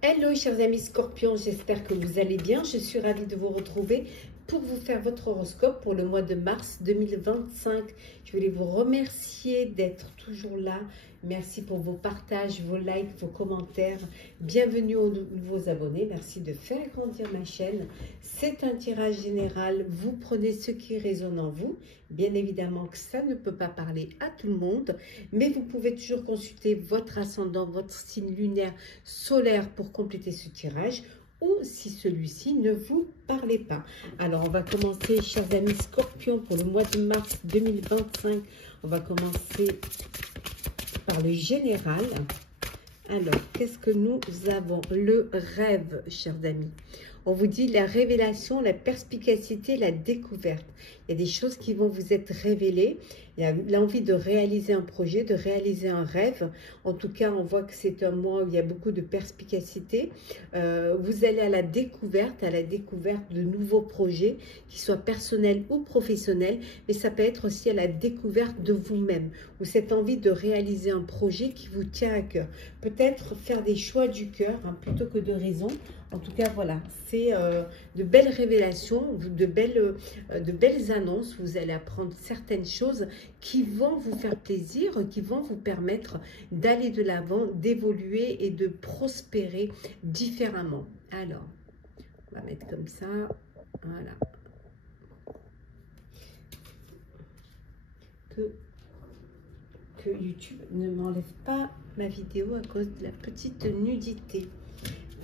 Hello chers amis scorpions, j'espère que vous allez bien. Je suis ravie de vous retrouver pour vous faire votre horoscope pour le mois de mars 2025. Je voulais vous remercier d'être toujours là. Merci pour vos partages, vos likes, vos commentaires. Bienvenue aux nouveaux abonnés. Merci de faire grandir ma chaîne. C'est un tirage général. Vous prenez ce qui résonne en vous. Bien évidemment que ça ne peut pas parler à tout le monde, mais vous pouvez toujours consulter votre ascendant, votre signe lunaire, solaire pour compléter ce tirage, ou si celui-ci ne vous parlait pas. Alors, on va commencer, chers amis scorpions, pour le mois de mars 2025. On va commencer par le général. Alors, qu'est-ce que nous avons? Le rêve, chers amis. On vous dit la révélation, la perspicacité, la découverte. Il y a des choses qui vont vous être révélées. Il y a l'envie de réaliser un projet, de réaliser un rêve. En tout cas, on voit que c'est un mois où il y a beaucoup de perspicacité. Vous allez à la découverte de nouveaux projets, qui soient personnels ou professionnels. Mais ça peut être aussi à la découverte de vous-même, ou cette envie de réaliser un projet qui vous tient à cœur. Peut-être faire des choix du cœur plutôt que de raison. En tout cas, voilà, c'est de belles révélations, de belles annonces. Vous allez apprendre certaines choses qui vont vous faire plaisir, qui vont vous permettre d'aller de l'avant, d'évoluer et de prospérer différemment. Alors, on va mettre comme ça, voilà. Que YouTube ne m'enlève pas ma vidéo à cause de la petite nudité.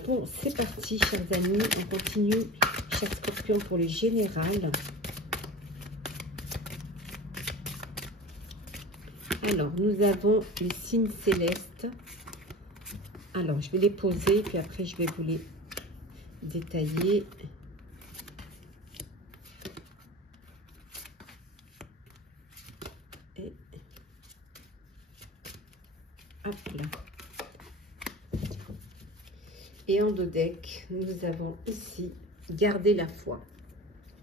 Bon, c'est parti, chers amis. On continue, chers scorpions, pour le général. Alors, nous avons les signes célestes. Alors, je vais les poser, puis après, je vais vous les détailler. Et hop là. Et en dos deck, nous avons ici garder la foi.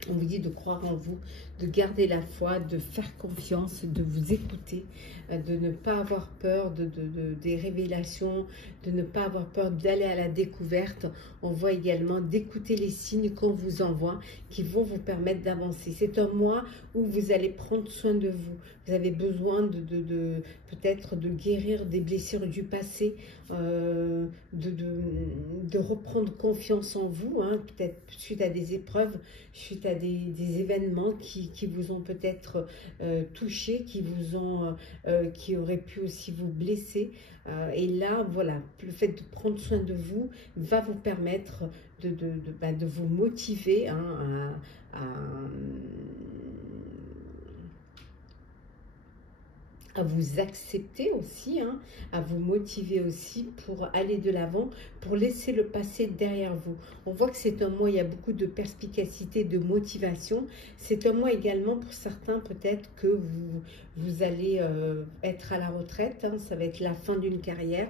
On vous dit de croire en vous, de garder la foi, de faire confiance, de vous écouter, de ne pas avoir peur des révélations, de ne pas avoir peur d'aller à la découverte. On voit également d'écouter les signes qu'on vous envoie qui vont vous permettre d'avancer. C'est un mois où vous allez prendre soin de vous. Vous avez besoin peut-être de guérir des blessures du passé, de reprendre confiance en vous, peut-être suite à des épreuves, suite à des événements qui vous ont peut-être touché, qui auraient pu aussi vous blesser. Et là, voilà, le fait de prendre soin de vous va vous permettre de vous motiver à vous accepter aussi, à vous motiver aussi pour aller de l'avant, pour laisser le passé derrière vous. On voit que c'est un mois, il y a beaucoup de perspicacité, de motivation. C'est un mois également pour certains peut-être que vous allez être à la retraite, ça va être la fin d'une carrière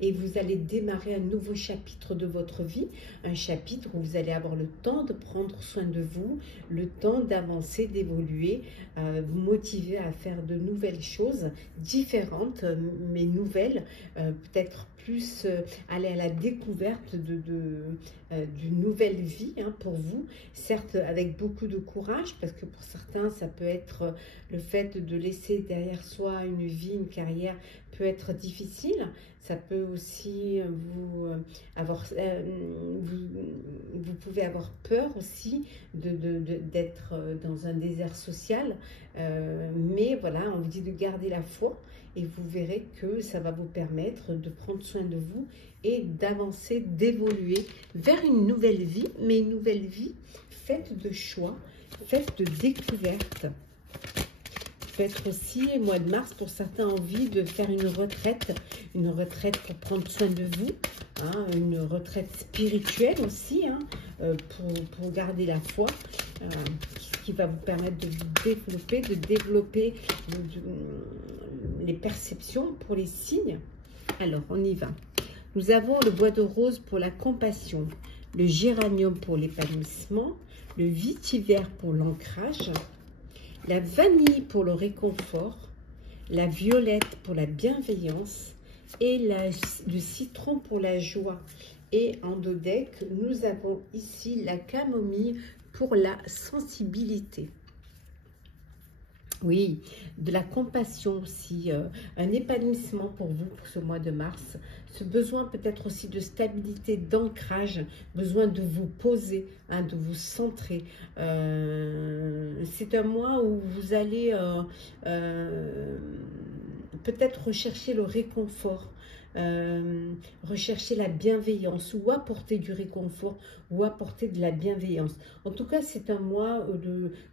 et vous allez démarrer un nouveau chapitre de votre vie, un chapitre où vous allez avoir le temps de prendre soin de vous, le temps d'avancer, d'évoluer, vous motiver à faire de nouvelles choses différentes mais nouvelles, peut-être plus aller à la découverte d'une nouvelle vie pour vous, certes avec beaucoup de courage, parce que pour certains ça peut être le fait de laisser derrière soi une vie, une carrière peut être difficile. Ça peut aussi vous pouvez avoir peur aussi d'être dans un désert social, mais voilà, on vous dit de garder la foi et vous verrez que ça va vous permettre de prendre soin de vous et d'avancer, d'évoluer vers une nouvelle vie, mais une nouvelle vie faite de choix, faite de découvertes. Peut-être aussi, mois de mars, pour certains, envie de faire une retraite pour prendre soin de vous, une retraite spirituelle aussi, pour garder la foi, qui va vous permettre de vous développer les perceptions pour les signes. Alors, on y va. Nous avons le bois de rose pour la compassion, le géranium pour l'épanouissement, le vétiver pour l'ancrage, la vanille pour le réconfort, la violette pour la bienveillance et le citron pour la joie. Et en dos deck, nous avons ici la camomille pour la sensibilité. Oui, de la compassion aussi, un épanouissement pour vous pour ce mois de mars. Ce besoin peut-être aussi de stabilité, d'ancrage, besoin de vous poser, hein, de vous centrer. C'est un mois où vous allez peut-être rechercher le réconfort. Rechercher la bienveillance ou apporter du réconfort ou apporter de la bienveillance. En tout cas, c'est un mois où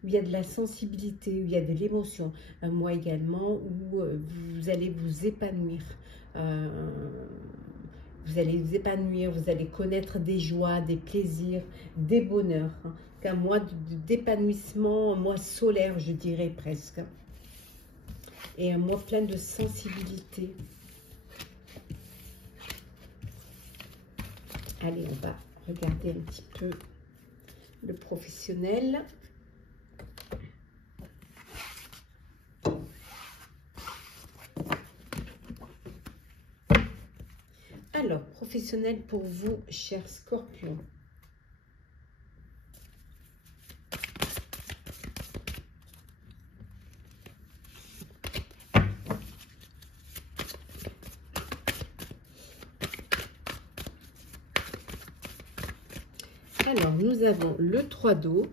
il y a de la sensibilité, où il y a de l'émotion. Un mois également où vous allez vous épanouir. Vous allez vous épanouir, vous allez connaître des joies, des plaisirs, des bonheurs. Hein. Un mois d'épanouissement, un mois solaire, je dirais presque. Et un mois plein de sensibilité. Allez, on va regarder un petit peu le professionnel. Alors, professionnel pour vous, chers scorpions. Alors, nous avons le 3 d'eau,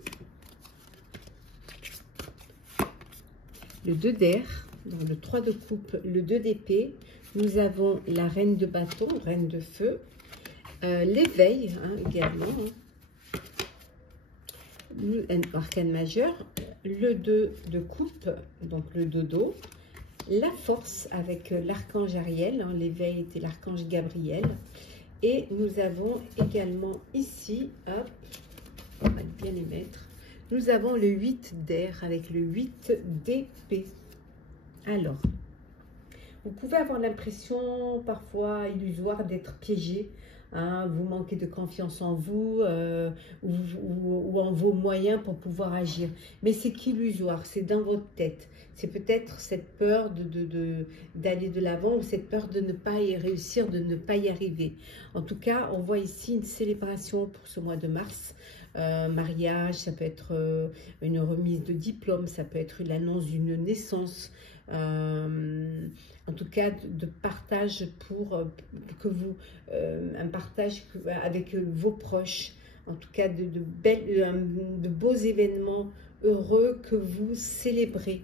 le 2 d'air, donc le 3 de coupe, le 2 d'épée. Nous avons la reine de bâton, reine de feu, l'éveil hein, également, un arcane majeur, le 2 de coupe, donc le 2 d'eau, la force avec l'archange Ariel, hein, l'éveil était l'archange Gabriel. Et nous avons également ici, hop, on va bien les mettre, nous avons le 8 d'air avec le 8 d'épée. Alors, vous pouvez avoir l'impression parfois illusoire d'être piégé, hein, vous manquez de confiance en vous ou en vos moyens pour pouvoir agir. Mais c'est qu'illusoire, c'est dans votre tête. C'est peut-être cette peur d'aller de l'avant ou cette peur de ne pas y réussir, de ne pas y arriver. En tout cas, on voit ici une célébration pour ce mois de mars. Mariage, ça peut être une remise de diplôme, ça peut être l'annonce d'une naissance. En tout cas de partage pour que vous un partage avec vos proches, en tout cas de beaux événements heureux que vous célébrez.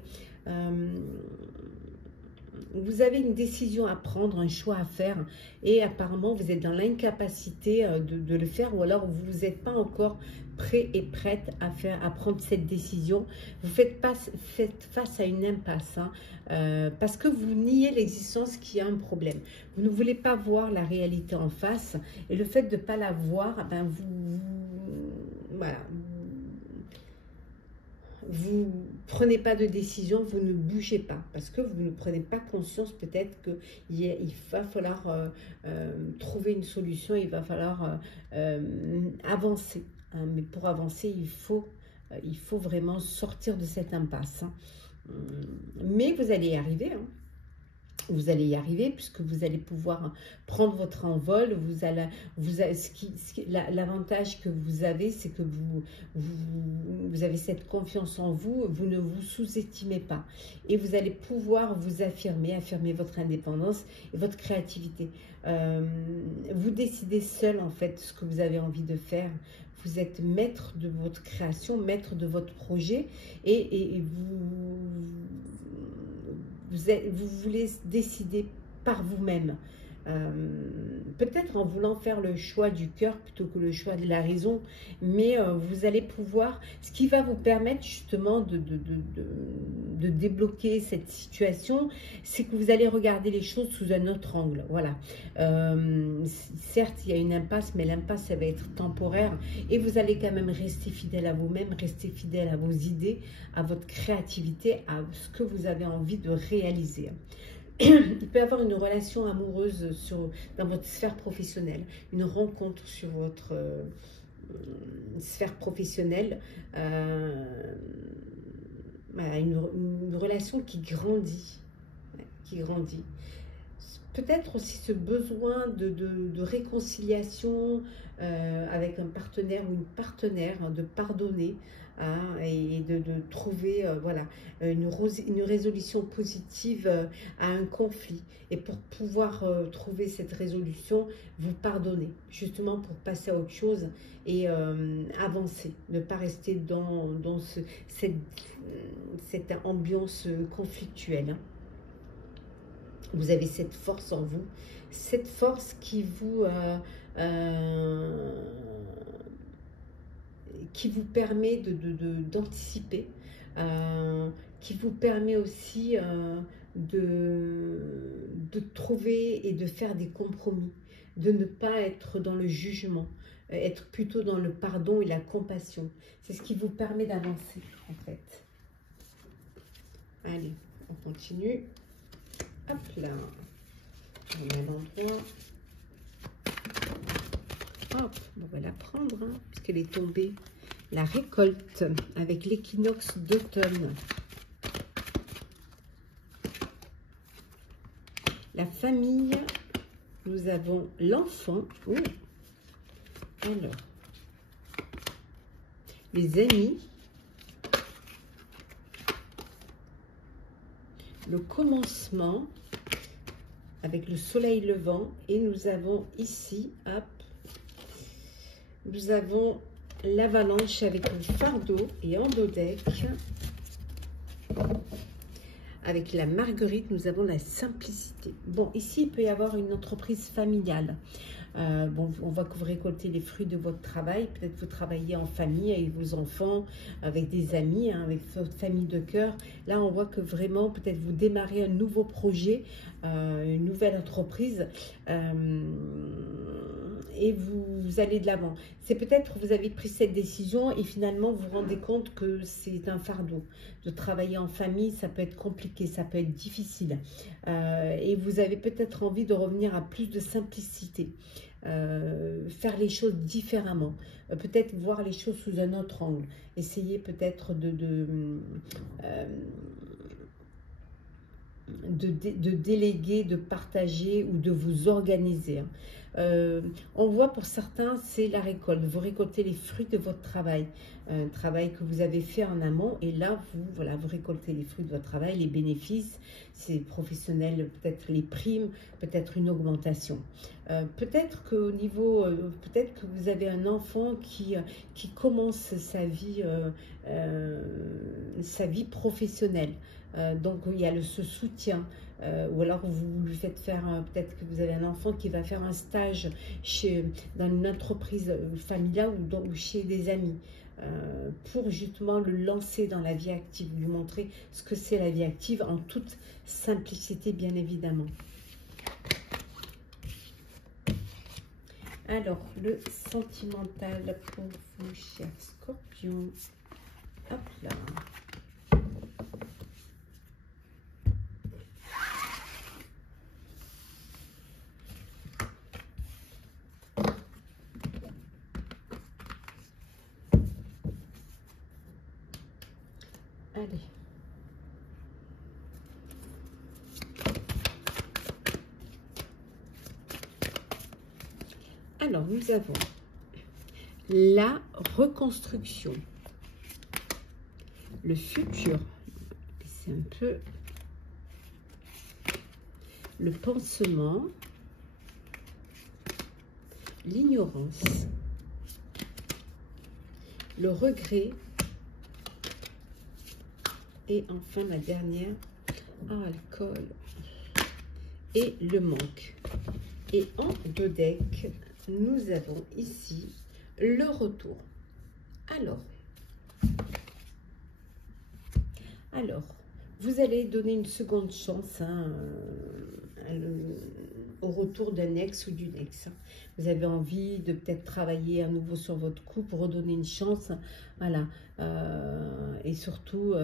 Vous avez une décision à prendre, un choix à faire et apparemment vous êtes dans l'incapacité de le faire ou alors vous n'êtes pas encore prêt et prête à prendre cette décision. Vous faites face à une impasse hein, parce que vous niez l'existence qu'il y a un problème. Vous ne voulez pas voir la réalité en face et le fait de ne pas la voir, ben voilà. Vous prenez pas de décision, vous ne bougez pas, parce que vous ne prenez pas conscience peut-être qu'il va falloir trouver une solution, il va falloir avancer. Hein, mais pour avancer, il faut vraiment sortir de cette impasse. Hein. Mais vous allez y arriver. Hein. Vous allez y arriver puisque vous allez pouvoir prendre votre envol. L'avantage que vous avez, c'est que vous avez cette confiance en vous. Vous ne vous sous-estimez pas. Et vous allez pouvoir vous affirmer votre indépendance et votre créativité. Vous décidez seul en fait ce que vous avez envie de faire. Vous êtes maître de votre création, maître de votre projet et vous voulez décider par vous-même. Peut-être en voulant faire le choix du cœur plutôt que le choix de la raison, mais vous allez pouvoir, ce qui va vous permettre justement de débloquer cette situation, c'est que vous allez regarder les choses sous un autre angle. Voilà. Certes, il y a une impasse, mais l'impasse, ça va être temporaire et vous allez quand même rester fidèle à vous-même, rester fidèle à vos idées, à votre créativité, à ce que vous avez envie de réaliser. Il peut y avoir une relation amoureuse dans votre sphère professionnelle, une rencontre sur votre sphère professionnelle, voilà, une relation qui grandit, peut-être aussi ce besoin de réconciliation avec un partenaire ou une partenaire, hein, de pardonner, hein, et de trouver voilà, une résolution positive à un conflit. Et pour pouvoir trouver cette résolution, vous pardonnez, justement pour passer à autre chose et avancer, ne pas rester dans cette ambiance conflictuelle, hein. Vous avez cette force en vous, cette force qui vous permet d'anticiper, qui vous permet aussi de trouver et de faire des compromis, de ne pas être dans le jugement, être plutôt dans le pardon et la compassion. C'est ce qui vous permet d'avancer, en fait. Allez, on continue. Hop là, on met à l'endroit. Hop, on va la prendre, hein, puisqu'elle est tombée. La récolte avec l'équinoxe d'automne. La famille, nous avons l'enfant. Oh. Alors, les amis. Le commencement avec le soleil levant, et nous avons ici, hop, nous avons l'avalanche avec le fardeau et en dodeck. Avec la marguerite, nous avons la simplicité. Bon, ici, il peut y avoir une entreprise familiale. Bon, on va que vous récoltez les fruits de votre travail. Peut-être vous travaillez en famille avec vos enfants, avec des amis, hein, avec votre famille de cœur. Là, on voit que vraiment, peut-être vous démarrez un nouveau projet, une nouvelle entreprise, et vous allez de l'avant. C'est peut-être que vous avez pris cette décision et finalement, vous vous rendez compte que c'est un fardeau. De travailler en famille, ça peut être compliqué, ça peut être difficile. Et vous avez peut-être envie de revenir à plus de simplicité. Faire les choses différemment, peut-être voir les choses sous un autre angle, essayer peut-être de déléguer, de partager ou de vous organiser, hein. On voit pour certains, c'est la récolte. Vous récoltez les fruits de votre travail, un travail que vous avez fait en amont, et là, vous récoltez les fruits de votre travail, les bénéfices, c'est professionnel, peut-être les primes, peut-être une augmentation. Peut-être qu'au niveau, peut-être que vous avez un enfant qui commence sa vie professionnelle. Donc il y a ce soutien, ou alors vous lui faites faire, peut-être que vous avez un enfant qui va faire un stage dans une entreprise familiale ou chez des amis, pour justement le lancer dans la vie active, lui montrer ce que c'est la vie active en toute simplicité, bien évidemment. Alors, le sentimental pour vous, chers scorpions. Hop là. Allez. Alors, nous avons la reconstruction, le futur, c'est un peu le pansement, l'ignorance, le regret, et enfin la dernière, alcool et le manque. Et en deux decks, nous avons ici le retour. Alors, vous allez donner une seconde chance, hein, au retour d'un ex ou d'une ex. Vous avez envie de peut-être travailler à nouveau sur votre couple, redonner une chance, voilà. Et surtout,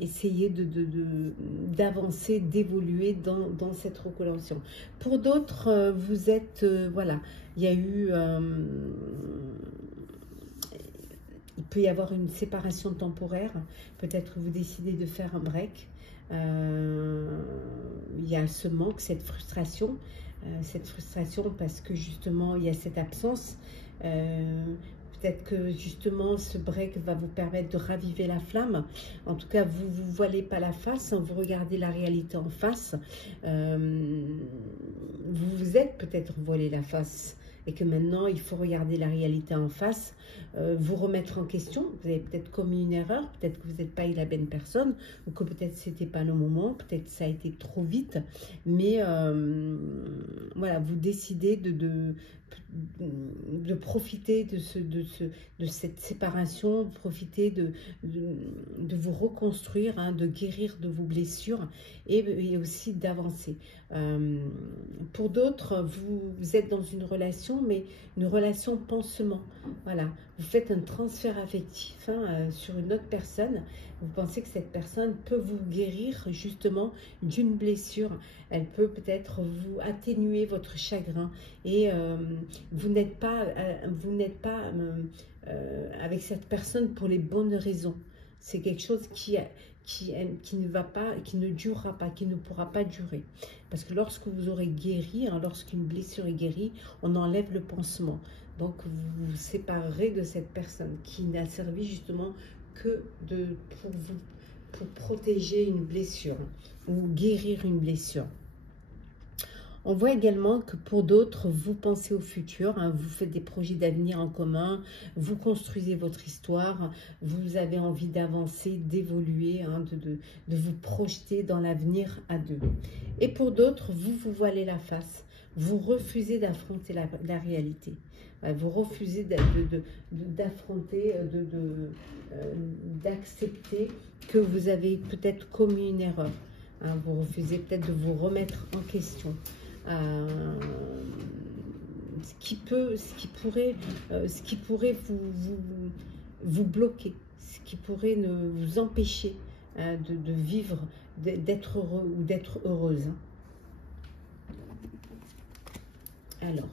essayer d'avancer, d'évoluer dans cette reconnexion. Pour d'autres, vous êtes, voilà, il y a eu, il peut y avoir une séparation temporaire. Peut-être que vous décidez de faire un break. Il y a ce manque, cette frustration parce que justement il y a cette absence. Peut-être que justement ce break va vous permettre de raviver la flamme. En tout cas, vous ne vous voilez pas la face, hein, vous regardez la réalité en face. Vous vous êtes peut-être voilé la face et que maintenant il faut regarder la réalité en face, vous remettre en question. Vous avez peut-être commis une erreur, peut-être que vous n'êtes pas la bonne personne, ou que peut-être c'était pas le moment, peut-être ça a été trop vite, mais voilà, vous décidez de profiter de cette séparation, profiter de vous reconstruire, hein, de guérir de vos blessures et aussi d'avancer. Pour d'autres, vous êtes dans une relation, mais une relation pansement. Voilà, vous faites un transfert affectif, hein, sur une autre personne. Vous pensez que cette personne peut vous guérir justement d'une blessure. Elle peut peut-être vous atténuer votre chagrin et vous n'êtes pas avec cette personne pour les bonnes raisons. C'est quelque chose qui ne va pas, qui ne durera pas, qui ne pourra pas durer. Parce que lorsque vous aurez guéri, hein, lorsqu'une blessure est guérie, on enlève le pansement. Donc vous vous séparerez de cette personne qui n'a servi justement que pour protéger une blessure ou guérir une blessure. On voit également que pour d'autres, vous pensez au futur, hein, vous faites des projets d'avenir en commun, vous construisez votre histoire, vous avez envie d'avancer, d'évoluer, hein, de vous projeter dans l'avenir à deux. Et pour d'autres, vous vous voilez la face, vous refusez d'affronter la réalité. Vous refusez d'affronter, d'accepter que vous avez peut-être commis une erreur. Hein, vous refusez peut-être de vous remettre en question. Ce qui pourrait vous bloquer, ce qui pourrait vous empêcher de vivre, d'être heureux ou d'être heureuse. Alors,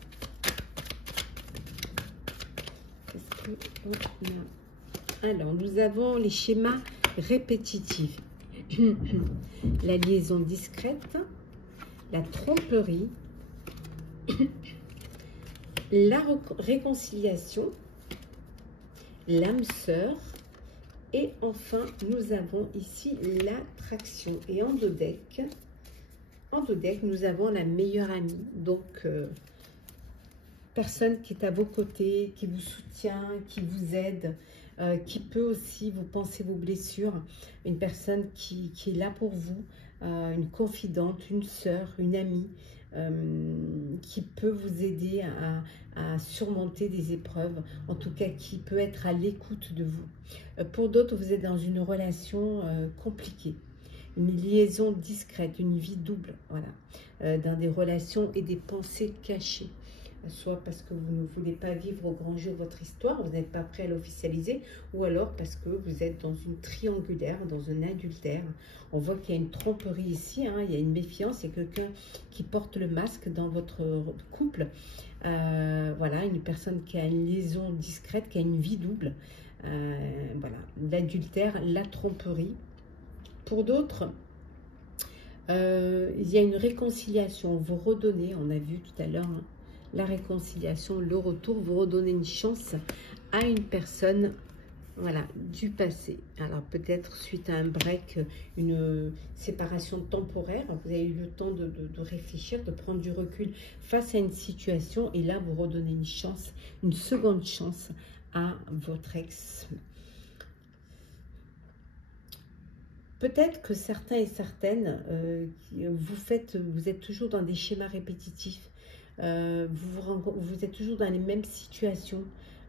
nous avons les schémas répétitifs. La liaison discrète, la tromperie, la réconciliation, l'âme sœur et enfin nous avons ici l'attraction. Et en dos deck, nous avons la meilleure amie, donc personne qui est à vos côtés, qui vous soutient, qui vous aide, qui peut aussi vous penser vos blessures, une personne qui est là pour vous, une confidente, une sœur, une amie, qui peut vous aider à surmonter des épreuves, en tout cas qui peut être à l'écoute de vous. Pour d'autres, vous êtes dans une relation compliquée, une liaison discrète, une vie double, voilà, dans des relations et des pensées cachées. Soit parce que vous ne voulez pas vivre au grand jour votre histoire, vous n'êtes pas prêt à l'officialiser, ou alors parce que vous êtes dans une triangulaire, dans un adultère. On voit qu'il y a une tromperie ici, hein, il y a une méfiance, il y a quelqu'un qui porte le masque dans votre couple. Voilà, une personne qui a une liaison discrète, qui a une vie double. Voilà, l'adultère, la tromperie. Pour d'autres, il y a une réconciliation, vous redonnez, on a vu tout à l'heure, hein, la réconciliation, le retour, vous redonnez une chance à une personne, voilà, du passé. Alors peut-être suite à un break, une séparation temporaire, vous avez eu le temps de réfléchir, de prendre du recul face à une situation et là vous redonnez une chance, une seconde chance à votre ex. Peut-être que certains et certaines, vous êtes toujours dans des schémas répétitifs. Vous êtes toujours dans les mêmes situations,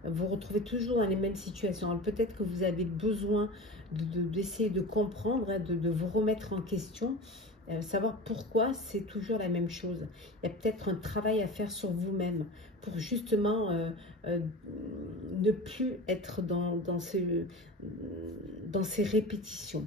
vous retrouvez toujours dans les mêmes situations. Alors peut-être que vous avez besoin d'essayer de comprendre, hein, de vous remettre en question, savoir pourquoi c'est toujours la même chose. Il y a peut-être un travail à faire sur vous-même pour justement ne plus être dans ces répétitions.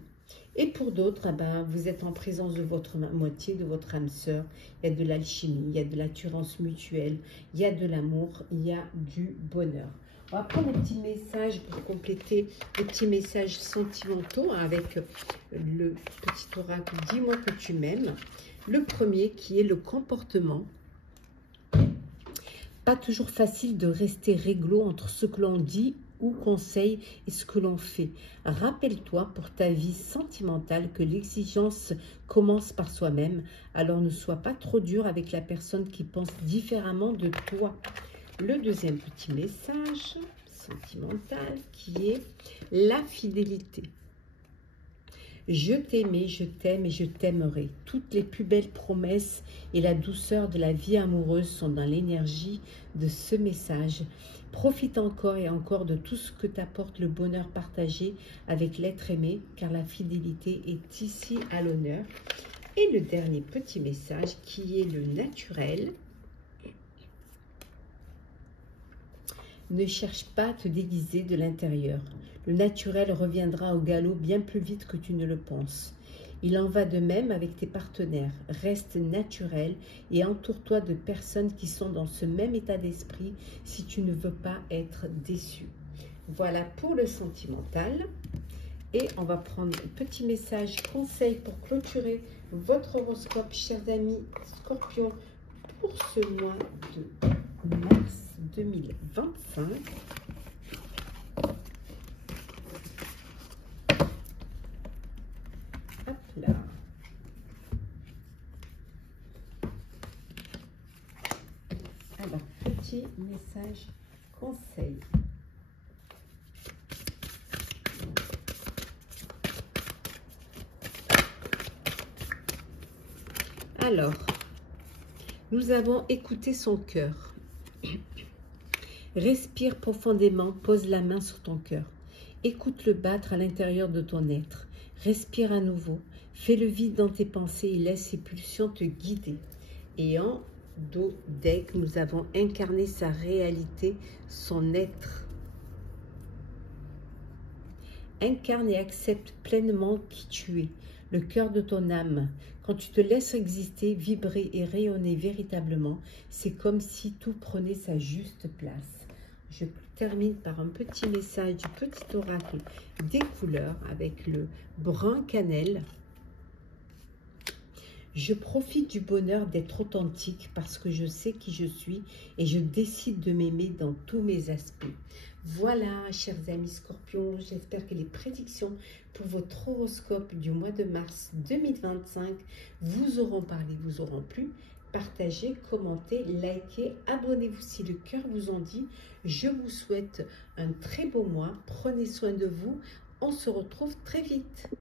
Et pour d'autres, vous êtes en présence de votre moitié, de votre âme sœur. Il y a de l'alchimie, il y a de l'assurance mutuelle, il y a de l'amour, il y a du bonheur. On va prendre des petits messages pour compléter les petits messages sentimentaux avec le petit oracle « Dis-moi que tu m'aimes ». Le premier qui est le comportement. Pas toujours facile de rester réglo entre ce que l'on dit ou conseille et ce que l'on fait. Rappelle-toi pour ta vie sentimentale que l'exigence commence par soi-même. Alors ne sois pas trop dur avec la personne qui pense différemment de toi. Le deuxième petit message sentimental qui est la fidélité. Je t'aimais, je t'aime et je t'aimerai. Toutes les plus belles promesses et la douceur de la vie amoureuse sont dans l'énergie de ce message. Profite encore et encore de tout ce que t'apporte le bonheur partagé avec l'être aimé, car la fidélité est ici à l'honneur. Et le dernier petit message qui est le naturel. Ne cherche pas à te déguiser de l'intérieur. Le naturel reviendra au galop bien plus vite que tu ne le penses. Il en va de même avec tes partenaires. Reste naturel et entoure-toi de personnes qui sont dans ce même état d'esprit si tu ne veux pas être déçu. Voilà pour le sentimental. Et on va prendre un petit message conseil pour clôturer votre horoscope, chers amis Scorpions, pour ce mois de mars 2025. Hop là. Alors, petit message conseil. Alors, nous avons écouté son cœur. Respire profondément, pose la main sur ton cœur. Écoute-le battre à l'intérieur de ton être. Respire à nouveau. Fais le vide dans tes pensées et laisse ses pulsions te guider. Et en dos deck, nous avons incarné sa réalité, son être. Incarne et accepte pleinement qui tu es, le cœur de ton âme. Quand tu te laisses exister, vibrer et rayonner véritablement, c'est comme si tout prenait sa juste place. Je termine par un petit message du petit oracle des couleurs avec le brun cannelle. Je profite du bonheur d'être authentique parce que je sais qui je suis et je décide de m'aimer dans tous mes aspects. Voilà, chers amis Scorpions, j'espère que les prédictions pour votre horoscope du mois de mars 2025 vous auront parlé, vous auront plu. Partagez, commentez, likez, abonnez-vous si le cœur vous en dit. Je vous souhaite un très beau mois. Prenez soin de vous. On se retrouve très vite.